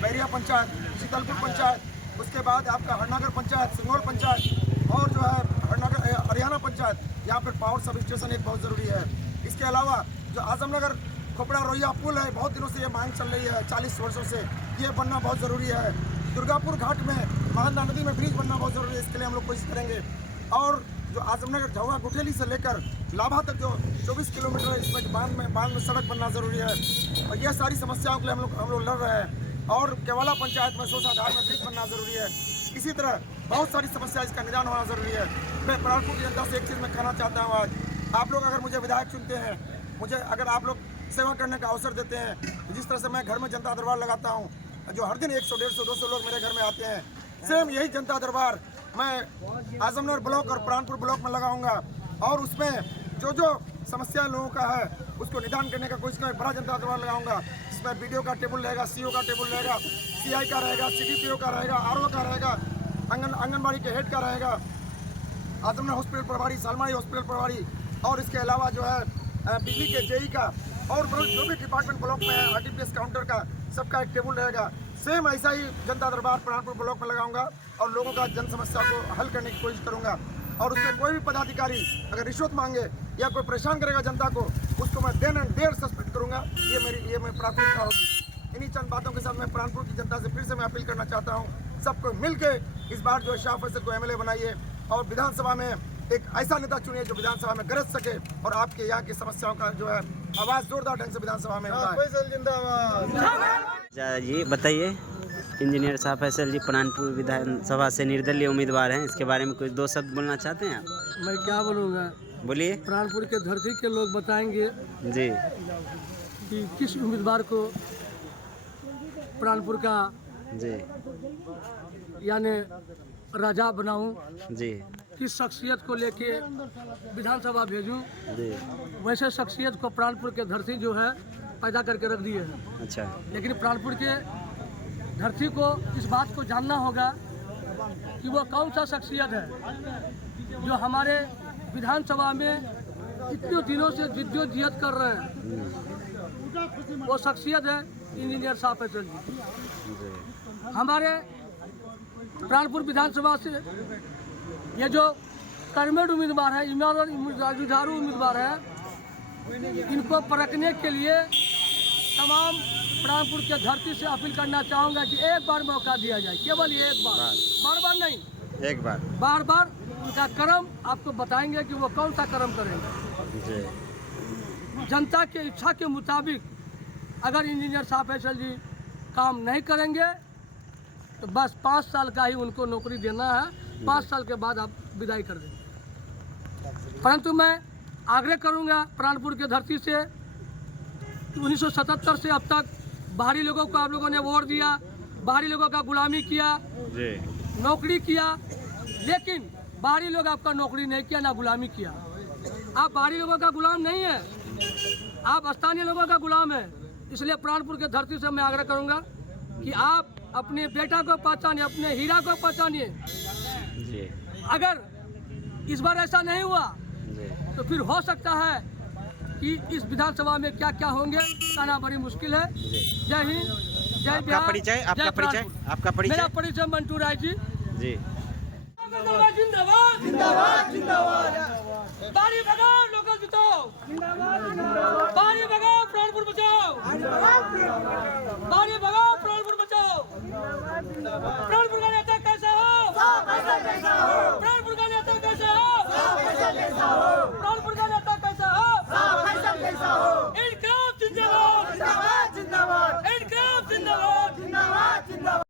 बैरिया पंचायत, शीतलपुर पंचायत, उसके बाद आपका हरनगर पंचायत, सिंगौर पंचायत और जो है हरनगर हरियाणा पंचायत, यहाँ पर पावर सब स्टेशन एक बहुत ज़रूरी है। इसके अलावा जो आजमनगर खोपड़ा रोहिया पुल है, बहुत दिनों से ये मांग चल रही है, 40 वर्षों से, ये बनना बहुत ज़रूरी है। दुर्गापुर घाट में महानंदा नदी में ब्रिज बनना बहुत ज़रूरी है, इसके लिए हम लोग कोशिश करेंगे। और जो आजमनगर झौवा गुठेली से लेकर लाभा तक जो 24 किलोमीटर है, इसमें बांध में सड़क बनना ज़रूरी है। और यह सारी समस्याओं के लिए हम लोग लड़ रहे हैं। और केवाला पंचायत में सोसाधार में ब्रिज बनना ज़रूरी है। इसी तरह बहुत सारी समस्या, इसका निदान होना ज़रूरी है। मैं प्राणपुर की जनता से एक चीज़ मैं कहना चाहता हूँ, आज आप लोग अगर मुझे विधायक चुनते हैं, मुझे अगर आप लोग सेवा करने का अवसर देते हैं, जिस तरह से मैं घर में जनता दरबार लगाता हूँ, जो हर दिन 100, 150, 200 लोग मेरे घर में आते हैं, सेम यही जनता दरबार मैं आजमनगर ब्लॉक और प्राणपुर ब्लॉक में लगाऊंगा। और उसमें जो जो समस्या लोगों का है उसको निदान करने का कोशिश करें। बड़ा जनता दरबार लगाऊंगा, जिसमें बीडीओ का टेबल रहेगा, सीओ का टेबल रहेगा, सीआई का रहेगा, सीडीपीओ का रहेगा, आरओ का रहेगा, आंगनबाड़ी के हेड का रहेगा, आजमनगर हॉस्पिटल प्रभारी, सालमारी हॉस्पिटल प्रभारी, और इसके अलावा जो है बिजली के जेई का और जो भी डिपार्टमेंट ब्लॉक में है, आरटीपीएस काउंटर का, सबका एक टेबल रहेगा। सेम ऐसा ही जनता दरबार प्राणपुर ब्लॉक में लगाऊंगा और लोगों का जन समस्या को हल करने की कोशिश करूंगा। और उसमें कोई भी पदाधिकारी अगर रिश्वत मांगे या कोई परेशान करेगा जनता को, उसको मैं देन एंड देयर सस्पेंड करूंगा। ये मेरी प्राथमिकता होगी। इन्हीं चंद बातों के साथ मैं प्राणपुर की जनता से फिर से मैं अपील करना चाहता हूँ, सबको मिल के इस बार जो है शाह फैसल को एमएलए बनाइए और विधानसभा में एक ऐसा नेता चुनिए जो विधानसभा में गरज सके और आपके यहाँ की समस्याओं का जो है आवाज़ जोरदार ढंग से विधानसभा में जी बताइए, इंजीनियर शाह फैसल जी प्राणपुर विधानसभा से निर्दलीय उम्मीदवार हैं, इसके बारे में कुछ 2 शब्द बोलना चाहते हैं आप? मैं क्या बोलूँगा, बोलिए। प्राणपुर के धरती के लोग बताएंगे जी कि किस उम्मीदवार को प्राणपुर का जी यानी राजा बनाऊं, जी किस शख्सियत को लेके विधानसभा भेजूं। जी वैसे शख्सियत को प्राणपुर के धरती जो है पैदा करके रख दी है। अच्छा, लेकिन प्राणपुर के धरती को इस बात को जानना होगा कि वो कौन सा शख्सियत है जो हमारे विधानसभा में इतने दिनों से जिद्दोजहद कर रहे हैं। वो शख्सियत है इंजीनियर शाह फैसल जी। हमारे प्राणपुर विधानसभा से ये जो कर्मठ उम्मीदवार है, जुझारू उम्मीदवार है, इनको परखने के लिए तमाम प्राणपुर के धरती से अपील करना चाहूँगा कि एक बार मौका दिया जाए, केवल ये एक बार, बार बार नहीं, एक बार, बार बार उनका कर्म आपको बताएंगे कि वो कौन सा कर्म करेंगे। जनता के इच्छा के मुताबिक अगर इंजीनियर शाह फैसल जी काम नहीं करेंगे तो बस 5 साल का ही उनको नौकरी देना है, 5 साल के बाद आप विदाई कर देंगे। परंतु मैं आग्रह करूंगा प्राणपुर के धरती से, 1977 से अब तक बाहरी लोगों को आप लोगों ने वोट दिया, बाहरी लोगों का गुलामी किया, नौकरी किया, लेकिन बाहरी लोग आपका नौकरी नहीं किया, ना गुलामी किया। आप बाहरी लोगों का गुलाम नहीं है, आप स्थानीय लोगों का गुलाम है। इसलिए प्राणपुर के धरती से मैं आग्रह करूंगा कि आप अपने बेटा को पहचानिए, अपने हीरा को पहचानिए। अगर इस बार ऐसा नहीं हुआ तो फिर हो सकता है कि इस विधानसभा में क्या क्या होंगे, कहना बड़ी मुश्किल है। जय हिंद, जय बिहार। आपका परिचय? मेरा परिचय मंटू राय जी। जिंदाबाद जिंदाबाद जिंदाबाद। बारी भगाओ, लोकल जिताओ। बारी भगाओ, प्राणपुर बचाओ। बारी भगाओ, प्राणपुर बचाओ।